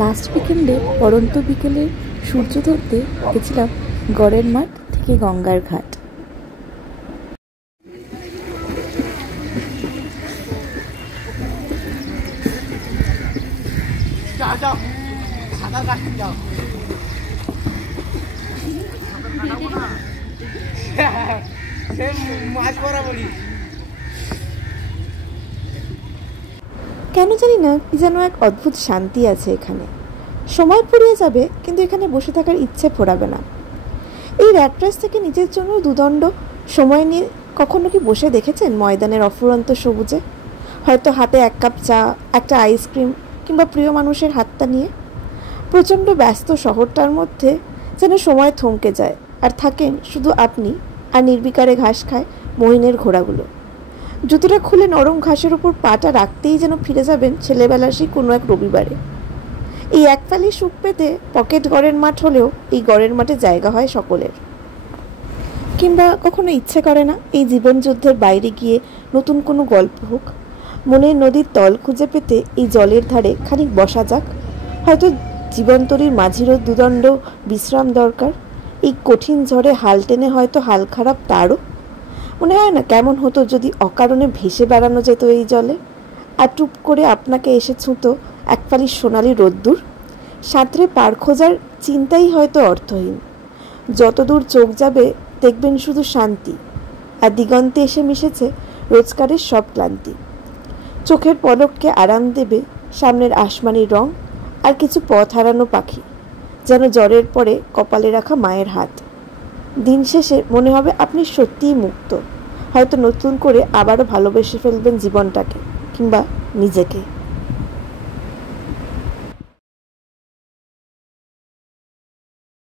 Last উইকেন্ডে পড়ন্ত বিকেলে সূর্য ধরতে গেছিলাম গড়ের মাঠ থেকে গঙ্গার ঘাট। কেন জানি না, কি যেন এক অদ্ভুত শান্তি আছে এখানে। সময় ফুরিয়ে যাবে কিন্তু এখানে বসে থাকার ইচ্ছে ফোরাবে না। এই র্যাট রেস থেকে নিজের জন্য দুদণ্ড সময় নিয়ে কখনো কি বসে দেখেছেন ময়দানের অফুরন্ত সবুজে? হয়তো হাতে এক কাপ চা, একটা আইসক্রিম কিংবা প্রিয় মানুষের হাতটা নিয়ে। প্রচণ্ড ব্যস্ত শহরটার মধ্যে যেন সময় থমকে যায়, আর থাকেন শুধু আপনি আর নির্বিকারে ঘাস খায় মহিনের ঘোড়াগুলো। জুতোটা খুলে নরম ঘাসের ওপর পাটা রাখতেই যেন ফিরে যাবেন ছেলেবেলার সেই কোনো এক রবিবারে। এই এক ফালি সুখ পেতে পকেট গড়ের মাঠ হলেও এই গড়ের মাঠে জায়গা হয় সকলের। কিংবা কখনো ইচ্ছে করে না এই জীবনযুদ্ধের বাইরে গিয়ে নতুন কোনো গল্প হোক, মনের নদীর তল খুঁজে পেতে এই জলের ধারে খানিক বসা যাক। হয়তো জীবনতরীর মাঝিরও দুদণ্ড বিশ্রাম দরকার। এই কঠিন ঝড়ে হাল টেনে হয়তো হাল খারাপ তারও। মনে হয় না কেমন হতো যদি অকারণে ভেসে বেড়ানো যেত এই জলে, আর টুপ করে আপনাকে এসে ছুঁতো এক ফালি সোনালি রোদ্দুর। সাঁতরে পার খোঁজার চিন্তাই হয়তো অর্থহীন। যতদূর চোখ যাবে দেখবেন শুধু শান্তি, আর দিগন্তে এসে মিশেছে রোজগারের সব ক্লান্তি। চোখের পলককে আরাম দেবে সামনের আসমানি রং আর কিছু পথ হারানো পাখি, যেন জ্বরের পরে কপালে রাখা মায়ের হাত। দিন শেষে মনে হবে আপনি সত্যিই মুক্ত। হয়তো নতুন করে আবারও ভালোবেসে ফেলবেন জীবনটাকে কিংবা নিজেকে।